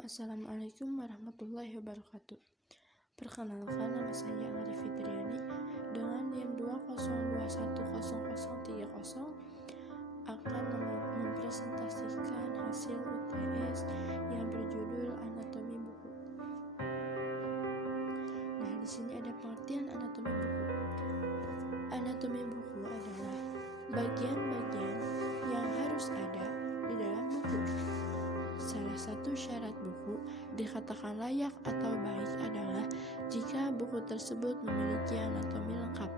Assalamualaikum warahmatullahi wabarakatuh. Perkenalkan, nama saya Arif Fitriani dengan NIM 202100330 akan mempresentasikan hasil UTS yang berjudul Anatomi Buku. Nah, di sini ada pengertian anatomi buku. Anatomi buku adalah bagian-bagian yang harus ada di dalam buku. Salah satu syarat buku dikatakan layak atau baik adalah jika buku tersebut memiliki anatomi lengkap,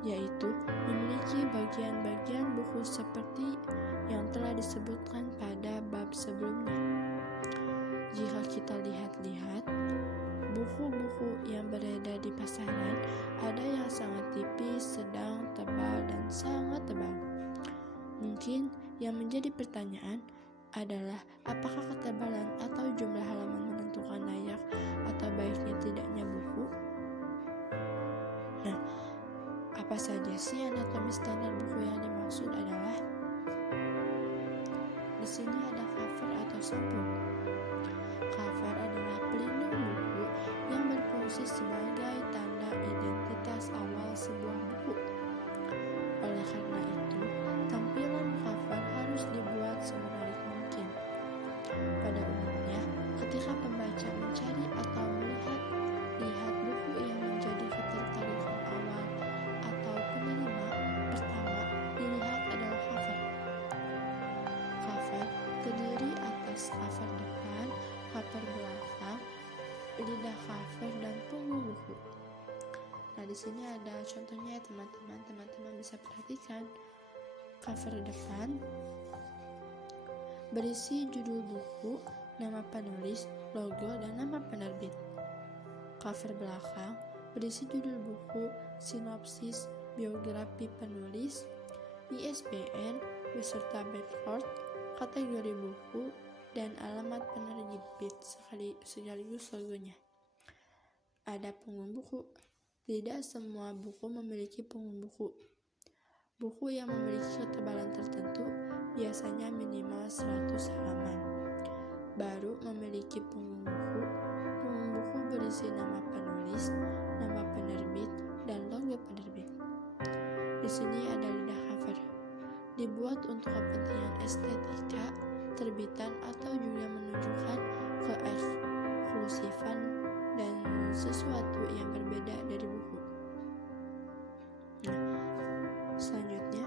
yaitu memiliki bagian-bagian buku seperti yang telah disebutkan pada bab sebelumnya. Jika kita lihat-lihat, buku-buku yang beredar di pasaran ada yang sangat tipis, sedang, tebal, dan sangat tebal. Mungkin yang menjadi pertanyaan adalah apakah ketebalan atau jumlah halaman menentukan layak atau baiknya tidaknya buku? Nah, apa saja sih anatomi standar buku yang dimaksud adalah? Di sini ada cover atau sampul. Cover adalah pelindung buku yang berfungsi sebagai tanda identitas awal sebuah buku. Oleh karena itu, tampilan cover harus dibuat semenarik mungkin. Pada umumnya, ketika pembaca mencari atau melihat buku yang menjadi ketertarikan awal atau penerima pertama dilihat adalah cover. Cover terdiri atas cover depan, cover belakang, lidah cover, dan punggung buku. Nah, di sini ada contohnya ya teman-teman bisa perhatikan. Cover depan berisi judul buku, nama penulis, logo, dan nama penerbit. Cover belakang berisi judul buku, sinopsis, biografi penulis, ISBN beserta barcode, kategori buku, dan alamat penerbit sekaligus logonya. Ada punggung buku. Tidak semua buku memiliki punggung buku. Buku yang memiliki ketebalan tertentu biasanya minimal 100 halaman baru memiliki punggung buku. Punggung buku berisi nama penulis, nama penerbit, dan logo penerbit. Di sini ada lidah cover. Dibuat untuk kepentingan estetika, terbitan, atau juga menunjukkan keeksklusifan dan sesuatu yang berbeda dari buku. Nah, selanjutnya,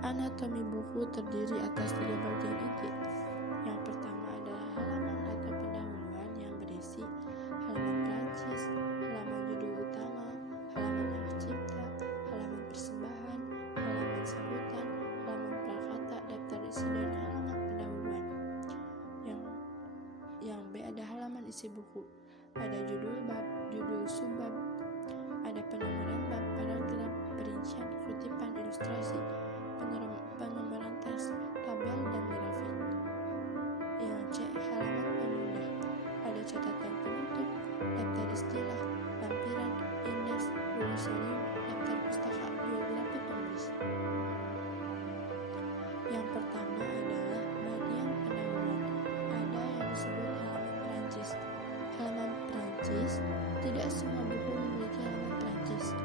anatomi buku terdiri atas 3 bagian inti. Yang pertama adalah halaman atau pendahuluan yang berisi halaman Prancis, halaman judul utama, halaman hak cipta, halaman persembahan, halaman sambutan, halaman prakata, daftar isi, dan halaman pendahuluan. Yang B ada halaman isi buku. Ada judul bab, judul subbab, ada penomoran bab, paragraf, perincian, kutipan, ilustrasi, penomoran teks, tabel, dan grafik. Yang C halaman pengundah. Ada catatan penutup, daftar istilah, lampiran, indeks, glosarium, daftar pustaka, biografi penulis. Yang pertama adalah bagian pendahuluan. Ada yang disebut halaman Prancis. Halaman Prancis, tidak semua buku memiliki halaman Prancis.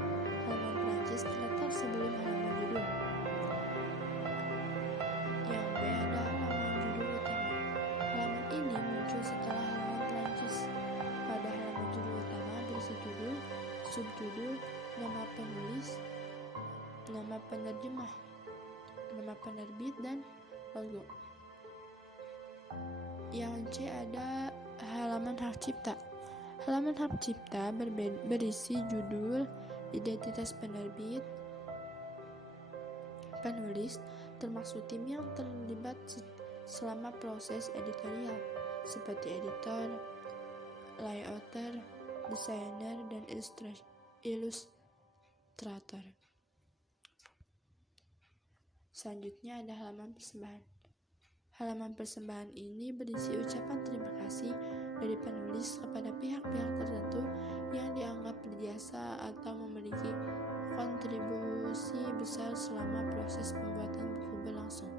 Halaman Prancis terletak sebelum halaman judul. Yang B ada halaman judul utama. Halaman ini muncul setelah halaman Prancis. Pada halaman judul utama berisi judul, subjudul, nama penulis, nama penerjemah, nama penerbit, dan logo. Yang C ada halaman hak cipta. Halaman hak cipta berisi judul, identitas penerbit, penulis, termasuk tim yang terlibat selama proses editorial, seperti editor, layouter, desainer, dan ilustrator. Selanjutnya ada halaman persembahan. Halaman persembahan ini berisi ucapan terima kasih dari penulis kepada pihak-pihak tertentu yang dianggap berjasa atau memiliki kontribusi besar selama proses pembuatan buku berlangsung.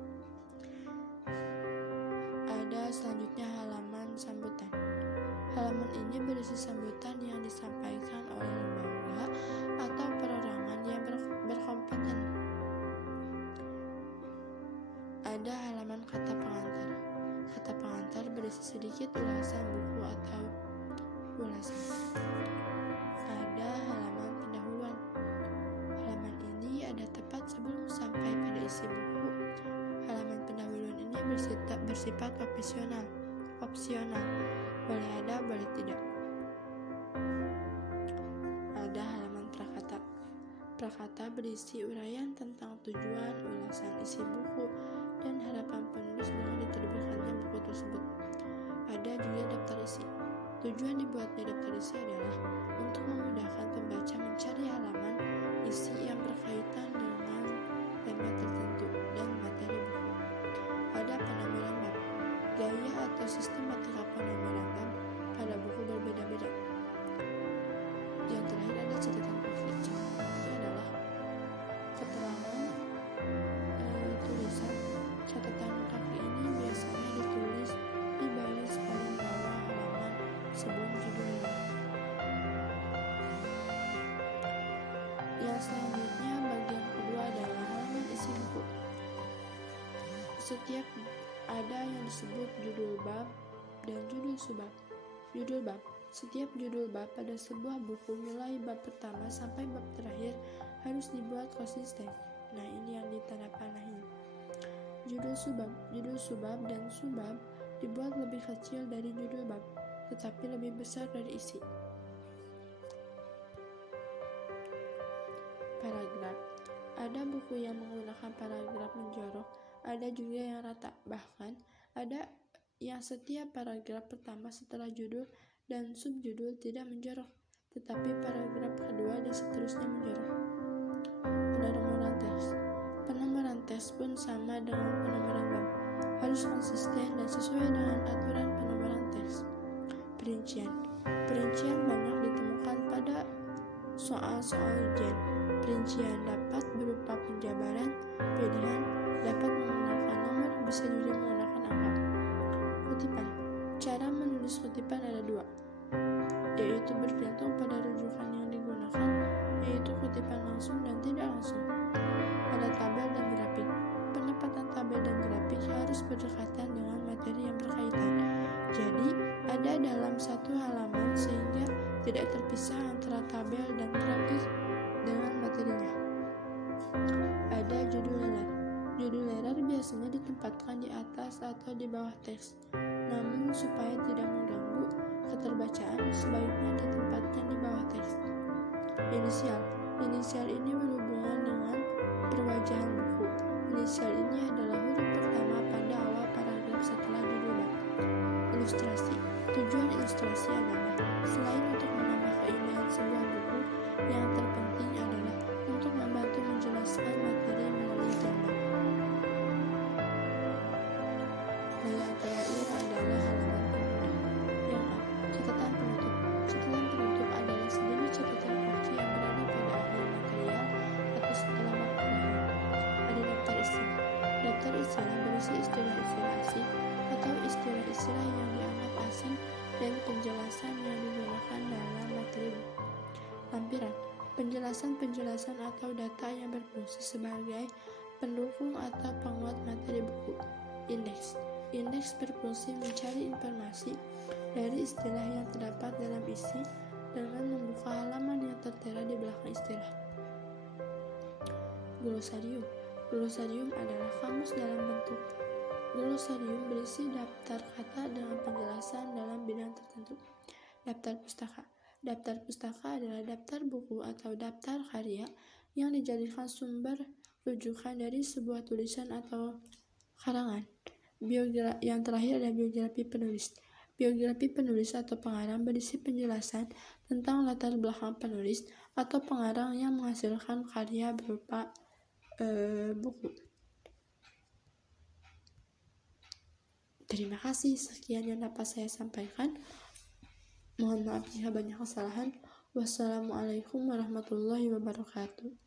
Ada selanjutnya halaman sambutan. Halaman ini berisi sambutan yang disampaikan oleh lembaga atau perorangan yang berkompeten. Ada halaman kata pengantar. Kata pengantar berisi sedikit ulasan buku atau ulasan. Ada halaman pendahuluan. Halaman ini ada tepat sebelum sampai pada isi buku. Halaman pendahuluan ini bersifat opsional. Boleh ada, boleh tidak. Ada halaman prakata. Prakata berisi uraian tentang tujuan, ulasan isi buku, dan harapan penulis dengan diterbitkannya buku tersebut. Ada juga daftar isi. Tujuan dibuatnya daftar isi adalah untuk memudahkan pembaca mencari halaman isi yang berkaitan dengan tema tertentu dan materi buku. Ada penampalan bab. Gaya atau sistematika penampalan bab pada buku berbeda-beda. Yang terakhir ada catatan kaki. Catatan kaki adalah keterangan tulisan. Catatan kaki ini biasanya ditulis di baris paling bawah halaman sebelum judul. Yang selanjutnya bagian kedua adalah halaman isi buku. Setiap ada yang disebut judul bab dan judul subbab. Judul bab. Setiap judul bab pada sebuah buku mulai bab pertama sampai bab terakhir harus dibuat konsisten. Nah, ini yang ditanda panahin. Judul subbab dan subbab dibuat lebih kecil dari judul bab, tetapi lebih besar dari isi. Paragraf. Ada buku yang menggunakan paragraf menjorok, ada juga yang rata. Bahkan ada yang setiap paragraf pertama setelah judul dan subjudul tidak menjorok, tetapi paragraf kedua dan seterusnya menjorok. Penomoran teks. Penomoran teks pun sama dengan penomoran bab, harus konsisten dan sesuai dengan aturan penomoran teks. Perincian. Perincian banyak ditemukan pada soal-soal ujian. Perincian dapat berupa penjabaran, pilihan, dapat menggunakan nomor, bisa juga menggunakan angka. Kutipan. Cara menulis kutipan ada dua, yaitu bergantung pada rujukan yang digunakan, yaitu kutipan langsung dan tidak langsung. Ada tabel dan grafik. Penempatan tabel dan grafik harus berdekatan dengan materi yang berkaitan. Jadi, ada dalam satu halaman sehingga tidak terpisah antara tabel dan grafik dengan materinya. Ada judul letter. Judul letter biasanya ditempatkan di atas atau di bawah teks. Namun supaya tidak mengganggu keterbacaan, sebaiknya ditempatkan di bawah teks. Inisial. Inisial ini berhubungan dengan perwajahan buku. Inisial ini adalah huruf pertama pada awal paragraf setelah judul bab. Ilustrasi. Tujuan ilustrasi adalah selain untuk menambah keindahan sebuah buku, yang terpenting adalah untuk membantu menjelaskan materi melalui gambar. Nah, yang terakhir adalah halaman penutup. Yang A. Catatan penutup. Catatan penutup adalah sejenis catatan kaki yang berada pada akhir material atau setelah bab terakhir. Ada daftar istilah. Daftar istilah berisi istilah-istilah asing atau istilah-istilah yang dianggap asing dan penjelasan yang digunakan dalam materi buku. Lampiran. Penjelasan-penjelasan atau data yang berfungsi sebagai pendukung atau penguat materi buku. Indeks. Indeks berfungsi mencari informasi dari istilah yang terdapat dalam isi dengan membuka halaman yang tertera di belakang istilah. Glosarium. Glosarium adalah kamus dalam bentuk. Glosarium berisi daftar kata dengan penjelasan dalam bidang tertentu. Daftar pustaka. Daftar pustaka adalah daftar buku atau daftar karya yang dijadikan sumber rujukan dari sebuah tulisan atau karangan. Yang terakhir ada biografi penulis. Biografi penulis atau pengarang berisi penjelasan tentang latar belakang penulis atau pengarang yang menghasilkan karya berupa buku. Terima kasih, sekian yang dapat saya sampaikan. Mohon maaf jika banyak kesalahan. Wassalamualaikum warahmatullahi wabarakatuh.